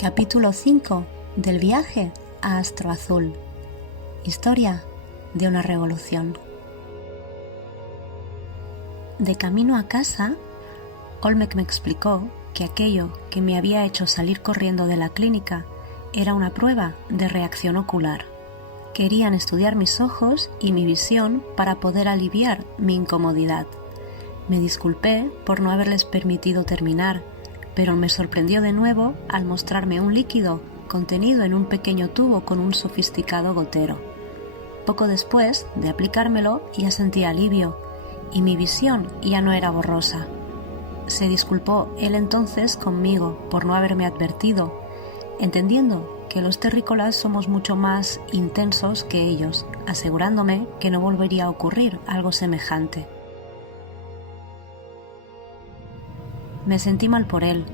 Capítulo 5 del viaje a Astro Azul. Historia de una revolución. De camino a casa, Olmec me explicó que aquello que me había hecho salir corriendo de la clínica era una prueba de reacción ocular. Querían estudiar mis ojos y mi visión para poder aliviar mi incomodidad. Me disculpé por no haberles permitido terminar, pero me sorprendió de nuevo al mostrarme un líquido contenido en un pequeño tubo con un sofisticado gotero. Poco después de aplicármelo ya sentí alivio y mi visión ya no era borrosa. Se disculpó él entonces conmigo por no haberme advertido, entendiendo que los terrícolas somos mucho más intensos que ellos, asegurándome que no volvería a ocurrir algo semejante. Me sentí mal por él,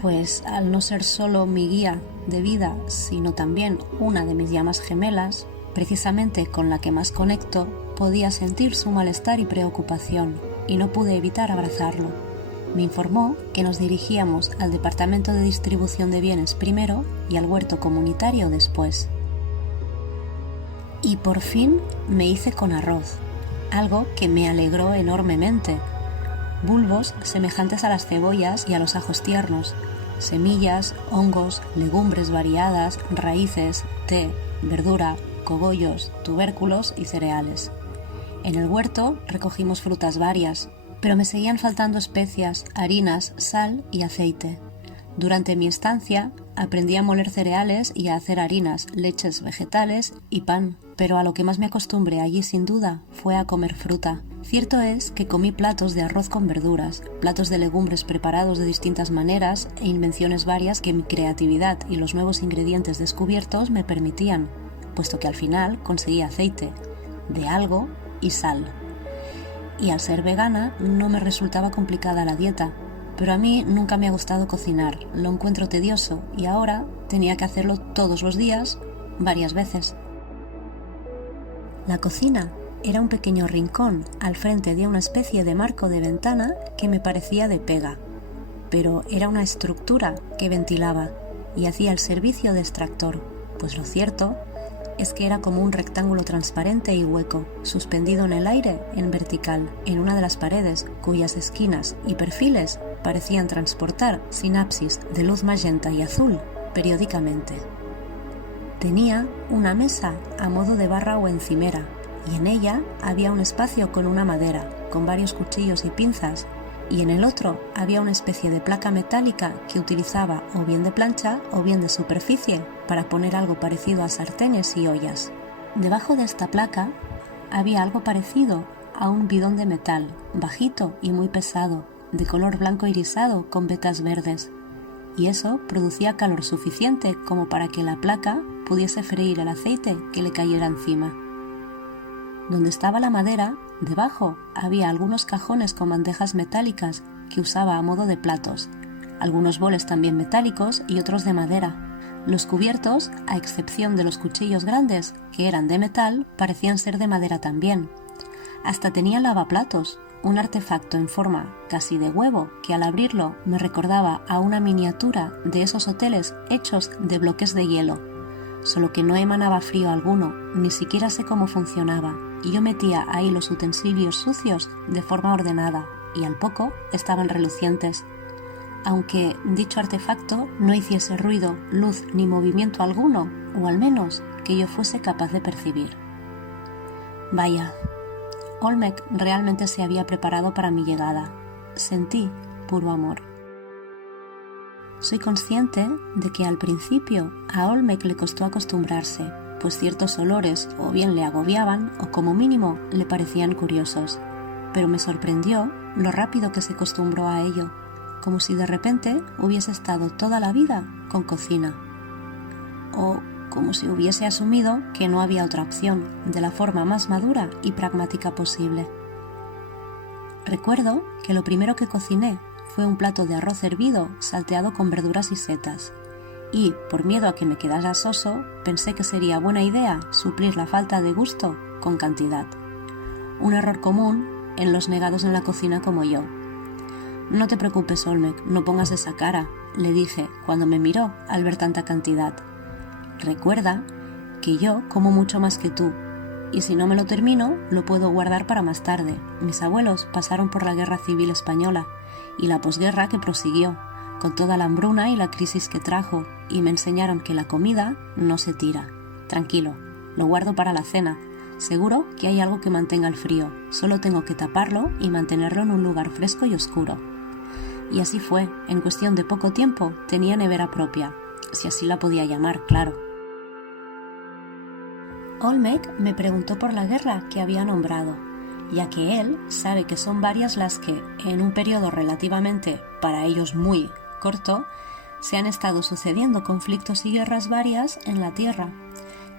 pues al no ser solo mi guía de vida, sino también una de mis llamas gemelas, precisamente con la que más conecto, podía sentir su malestar y preocupación, y no pude evitar abrazarlo. Me informó que nos dirigíamos al departamento de distribución de bienes primero y al huerto comunitario después. Y por fin me hice con arroz, algo que me alegró enormemente. Bulbos semejantes a las cebollas y a los ajos tiernos, semillas, hongos, legumbres variadas, raíces, té, verdura, cogollos, tubérculos y cereales. En el huerto recogimos frutas varias, pero me seguían faltando especias, harinas, sal y aceite. Durante mi estancia aprendí a moler cereales y a hacer harinas, leches vegetales y pan, pero a lo que más me acostumbré allí sin duda fue a comer fruta. Cierto es que comí platos de arroz con verduras, platos de legumbres preparados de distintas maneras e invenciones varias que mi creatividad y los nuevos ingredientes descubiertos me permitían, puesto que al final conseguí aceite, de algo y sal. Y al ser vegana no me resultaba complicada la dieta, pero a mí nunca me ha gustado cocinar, lo encuentro tedioso y ahora tenía que hacerlo todos los días, varias veces. La cocina era un pequeño rincón al frente de una especie de marco de ventana que me parecía de pega, pero era una estructura que ventilaba y hacía el servicio de extractor, pues lo cierto es que era como un rectángulo transparente y hueco, suspendido en el aire en vertical, en una de las paredes, cuyas esquinas y perfiles parecían transportar sinapsis de luz magenta y azul periódicamente. Tenía una mesa a modo de barra o encimera, y en ella había un espacio con una madera, con varios cuchillos y pinzas, y en el otro había una especie de placa metálica que utilizaba o bien de plancha o bien de superficie para poner algo parecido a sartenes y ollas. Debajo de esta placa había algo parecido a un bidón de metal, bajito y muy pesado, de color blanco irisado con vetas verdes, y eso producía calor suficiente como para que la placa pudiese freír el aceite que le cayera encima. Donde estaba la madera, debajo había algunos cajones con bandejas metálicas que usaba a modo de platos, algunos boles también metálicos y otros de madera. Los cubiertos, a excepción de los cuchillos grandes, que eran de metal, parecían ser de madera también. Hasta tenía lavaplatos, un artefacto en forma casi de huevo que al abrirlo me recordaba a una miniatura de esos hoteles hechos de bloques de hielo, solo que no emanaba frío alguno, ni siquiera sé cómo funcionaba, y yo metía ahí los utensilios sucios de forma ordenada, y al poco estaban relucientes, aunque dicho artefacto no hiciese ruido, luz ni movimiento alguno, o al menos que yo fuese capaz de percibir. Vaya, Olmec realmente se había preparado para mi llegada. Sentí puro amor. Soy consciente de que al principio a Olmec le costó acostumbrarse, pues ciertos olores o bien le agobiaban o como mínimo le parecían curiosos, pero me sorprendió lo rápido que se acostumbró a ello, como si de repente hubiese estado toda la vida con cocina, o como si hubiese asumido que no había otra opción, de la forma más madura y pragmática posible. Recuerdo que lo primero que cociné fue un plato de arroz hervido salteado con verduras y setas, y, por miedo a que me quedara soso, pensé que sería buena idea suplir la falta de gusto con cantidad. Un error común en los negados en la cocina como yo. No te preocupes, Olmec, no pongas esa cara, le dije cuando me miró al ver tanta cantidad. Recuerda que yo como mucho más que tú, y si no me lo termino, lo puedo guardar para más tarde. Mis abuelos pasaron por la Guerra Civil Española y la posguerra que prosiguió, con toda la hambruna y la crisis que trajo, y me enseñaron que la comida no se tira. Tranquilo, lo guardo para la cena. Seguro que hay algo que mantenga el frío, solo tengo que taparlo y mantenerlo en un lugar fresco y oscuro. Y así fue, en cuestión de poco tiempo tenía nevera propia, si así la podía llamar, claro. Olmec me preguntó por la guerra que había nombrado, ya que él sabe que son varias las que, en un periodo relativamente, para ellos muy corto, se han estado sucediendo conflictos y guerras varias en la Tierra.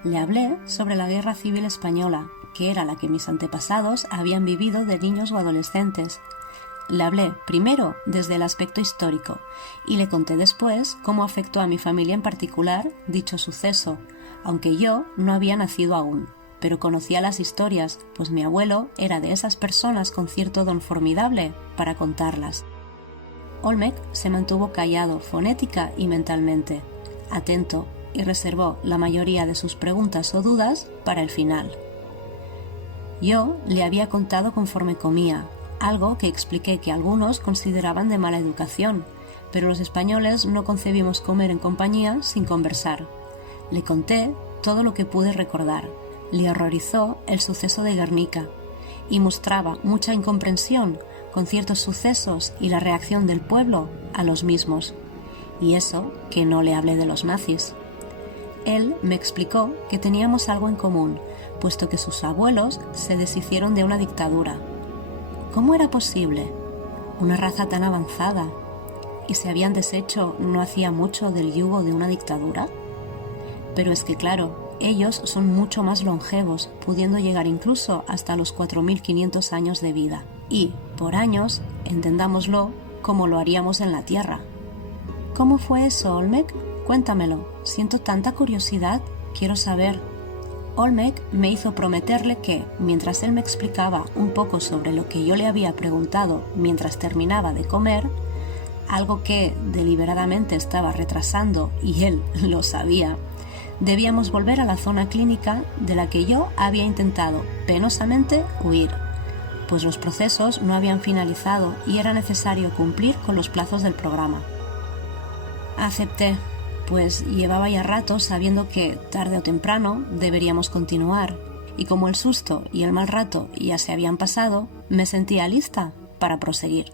Le hablé sobre la Guerra Civil Española, que era la que mis antepasados habían vivido de niños o adolescentes. Le hablé primero desde el aspecto histórico y le conté después cómo afectó a mi familia en particular dicho suceso, aunque yo no había nacido aún, pero conocía las historias, pues mi abuelo era de esas personas con cierto don formidable para contarlas. Olmec se mantuvo callado fonética y mentalmente, atento, y reservó la mayoría de sus preguntas o dudas para el final. Yo le había contado conforme comía, algo que expliqué que algunos consideraban de mala educación, pero los españoles no concebimos comer en compañía sin conversar. Le conté todo lo que pude recordar. Le horrorizó el suceso de Guernica y mostraba mucha incomprensión con ciertos sucesos y la reacción del pueblo a los mismos. Y eso que no le hablé de los nazis. Él me explicó que teníamos algo en común, puesto que sus abuelos se deshicieron de una dictadura. ¿Cómo era posible? Una raza tan avanzada. ¿Y se habían deshecho no hacía mucho del yugo de una dictadura? Pero es que claro, ellos son mucho más longevos, pudiendo llegar incluso hasta los 4.500 años de vida. Y, por años, entendámoslo, como lo haríamos en la Tierra. ¿Cómo fue eso, Olmec? Cuéntamelo, siento tanta curiosidad, quiero saber. Olmec me hizo prometerle que, mientras él me explicaba un poco sobre lo que yo le había preguntado mientras terminaba de comer, algo que deliberadamente estaba retrasando y él lo sabía, debíamos volver a la zona clínica de la que yo había intentado penosamente huir, pues los procesos no habían finalizado y era necesario cumplir con los plazos del programa. Acepté, pues llevaba ya rato sabiendo que, tarde o temprano, deberíamos continuar, y como el susto y el mal rato ya se habían pasado, me sentía lista para proseguir.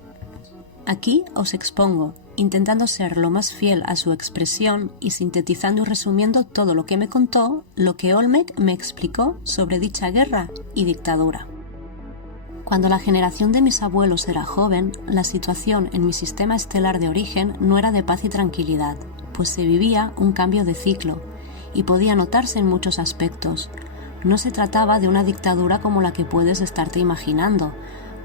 Aquí os expongo, intentando ser lo más fiel a su expresión y sintetizando y resumiendo todo lo que me contó, lo que Olmec me explicó sobre dicha guerra y dictadura. Cuando la generación de mis abuelos era joven, la situación en mi sistema estelar de origen no era de paz y tranquilidad, pues se vivía un cambio de ciclo, y podía notarse en muchos aspectos. No se trataba de una dictadura como la que puedes estarte imaginando.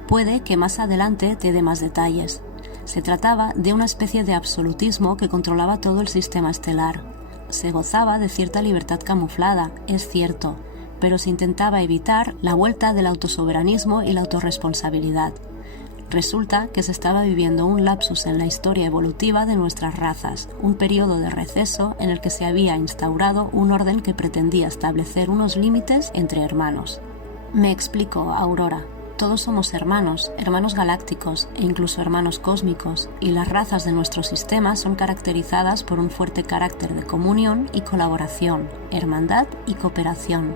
Puede que más adelante te dé más detalles. Se trataba de una especie de absolutismo que controlaba todo el sistema estelar. Se gozaba de cierta libertad camuflada, es cierto, pero se intentaba evitar la vuelta del autosoberanismo y la autorresponsabilidad. Resulta que se estaba viviendo un lapsus en la historia evolutiva de nuestras razas, un periodo de receso en el que se había instaurado un orden que pretendía establecer unos límites entre hermanos. Me explico, Aurora. Todos somos hermanos, hermanos galácticos e incluso hermanos cósmicos, y las razas de nuestro sistema son caracterizadas por un fuerte carácter de comunión y colaboración, hermandad y cooperación.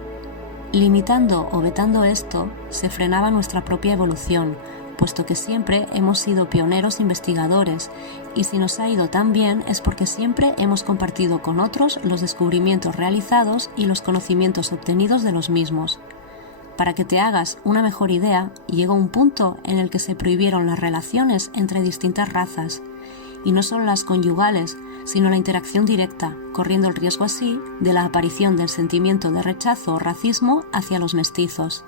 Limitando o vetando esto, se frenaba nuestra propia evolución, puesto que siempre hemos sido pioneros investigadores, y si nos ha ido tan bien es porque siempre hemos compartido con otros los descubrimientos realizados y los conocimientos obtenidos de los mismos. Para que te hagas una mejor idea, llegó un punto en el que se prohibieron las relaciones entre distintas razas, y no solo las conyugales, sino la interacción directa, corriendo el riesgo así de la aparición del sentimiento de rechazo o racismo hacia los mestizos.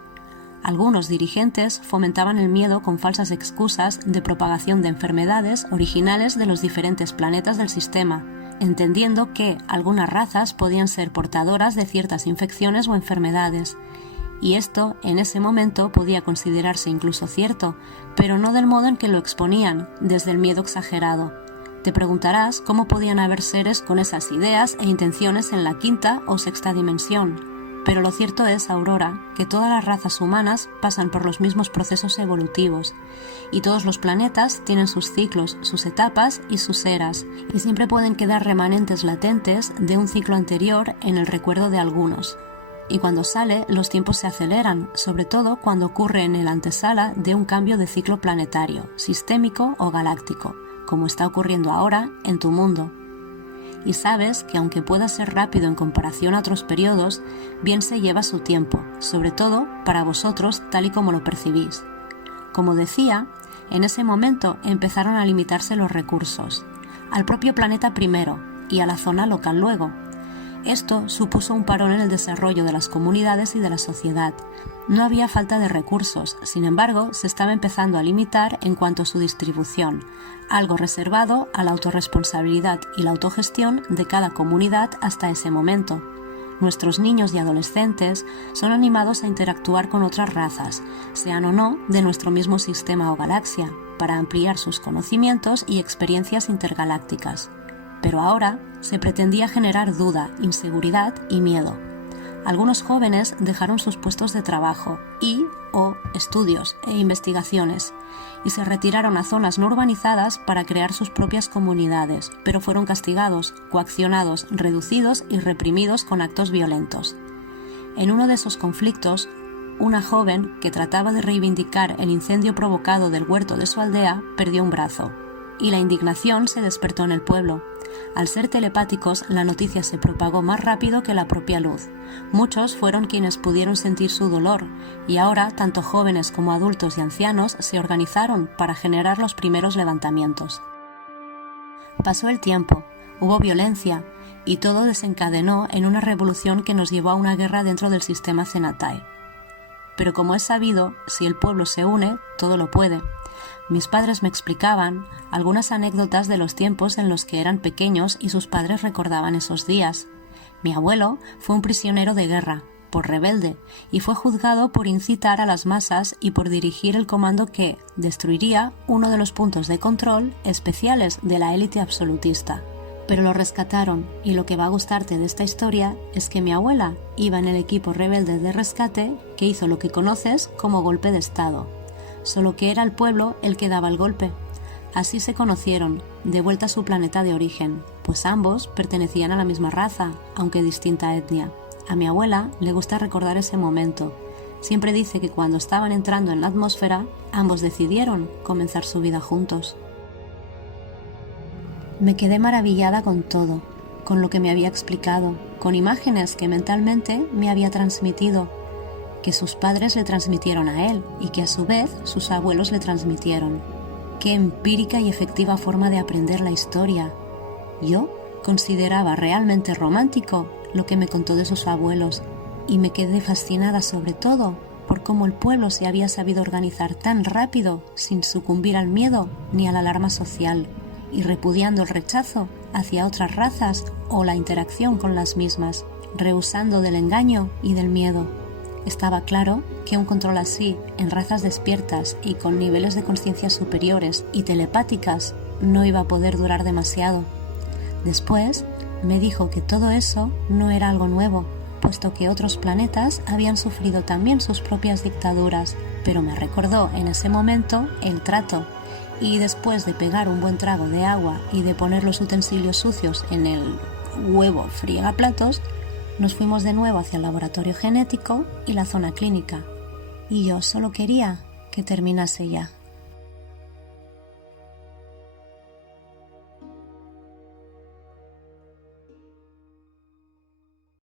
Algunos dirigentes fomentaban el miedo con falsas excusas de propagación de enfermedades originales de los diferentes planetas del sistema, entendiendo que algunas razas podían ser portadoras de ciertas infecciones o enfermedades, Y esto, en ese momento, podía considerarse incluso cierto, pero no del modo en que lo exponían, desde el miedo exagerado. Te preguntarás cómo podían haber seres con esas ideas e intenciones en la quinta o sexta dimensión. Pero lo cierto es, Aurora, que todas las razas humanas pasan por los mismos procesos evolutivos, y todos los planetas tienen sus ciclos, sus etapas y sus eras, y siempre pueden quedar remanentes latentes de un ciclo anterior en el recuerdo de algunos. Y cuando sale, los tiempos se aceleran, sobre todo cuando ocurre en el antesala de un cambio de ciclo planetario, sistémico o galáctico, como está ocurriendo ahora en tu mundo. Y sabes que aunque pueda ser rápido en comparación a otros periodos, bien se lleva su tiempo, sobre todo para vosotros tal y como lo percibís. Como decía, en ese momento empezaron a limitarse los recursos, al propio planeta primero y a la zona local luego. Esto supuso un parón en el desarrollo de las comunidades y de la sociedad. No había falta de recursos, sin embargo, se estaba empezando a limitar en cuanto a su distribución, algo reservado a la autorresponsabilidad y la autogestión de cada comunidad hasta ese momento. Nuestros niños y adolescentes son animados a interactuar con otras razas, sean o no de nuestro mismo sistema o galaxia, para ampliar sus conocimientos y experiencias intergalácticas. Pero ahora se pretendía generar duda, inseguridad y miedo. Algunos jóvenes dejaron sus puestos de trabajo o estudios e investigaciones y se retiraron a zonas no urbanizadas para crear sus propias comunidades, pero fueron castigados, coaccionados, reducidos y reprimidos con actos violentos. En uno de esos conflictos, una joven que trataba de reivindicar el incendio provocado del huerto de su aldea perdió un brazo, y la indignación se despertó en el pueblo. Al ser telepáticos, la noticia se propagó más rápido que la propia luz. Muchos fueron quienes pudieron sentir su dolor, y ahora tanto jóvenes como adultos y ancianos se organizaron para generar los primeros levantamientos. Pasó el tiempo, hubo violencia, y todo desencadenó en una revolución que nos llevó a una guerra dentro del sistema Cenatai. Pero como es sabido, si el pueblo se une, todo lo puede. Mis padres me explicaban algunas anécdotas de los tiempos en los que eran pequeños y sus padres recordaban esos días. Mi abuelo fue un prisionero de guerra, por rebelde, y fue juzgado por incitar a las masas y por dirigir el comando que destruiría uno de los puntos de control especiales de la élite absolutista. Pero lo rescataron, y lo que va a gustarte de esta historia es que mi abuela iba en el equipo rebelde de rescate que hizo lo que conoces como golpe de estado. Solo que era el pueblo el que daba el golpe. Así se conocieron, de vuelta a su planeta de origen, pues ambos pertenecían a la misma raza, aunque distinta etnia. A mi abuela le gusta recordar ese momento. Siempre dice que cuando estaban entrando en la atmósfera, ambos decidieron comenzar su vida juntos. Me quedé maravillada con todo, con lo que me había explicado, con imágenes que mentalmente me había transmitido, que sus padres le transmitieron a él y que a su vez sus abuelos le transmitieron. Qué empírica y efectiva forma de aprender la historia. Yo consideraba realmente romántico lo que me contó de sus abuelos y me quedé fascinada sobre todo por cómo el pueblo se había sabido organizar tan rápido sin sucumbir al miedo ni a la alarma social y repudiando el rechazo hacia otras razas o la interacción con las mismas, rehusando del engaño y del miedo. Estaba claro que un control así, en razas despiertas y con niveles de conciencia superiores y telepáticas, no iba a poder durar demasiado. Después, me dijo que todo eso no era algo nuevo, puesto que otros planetas habían sufrido también sus propias dictaduras, pero me recordó en ese momento el trato, y después de pegar un buen trago de agua y de poner los utensilios sucios en el huevo friegaplatos, nos fuimos de nuevo hacia el laboratorio genético y la zona clínica, y yo solo quería que terminase ya.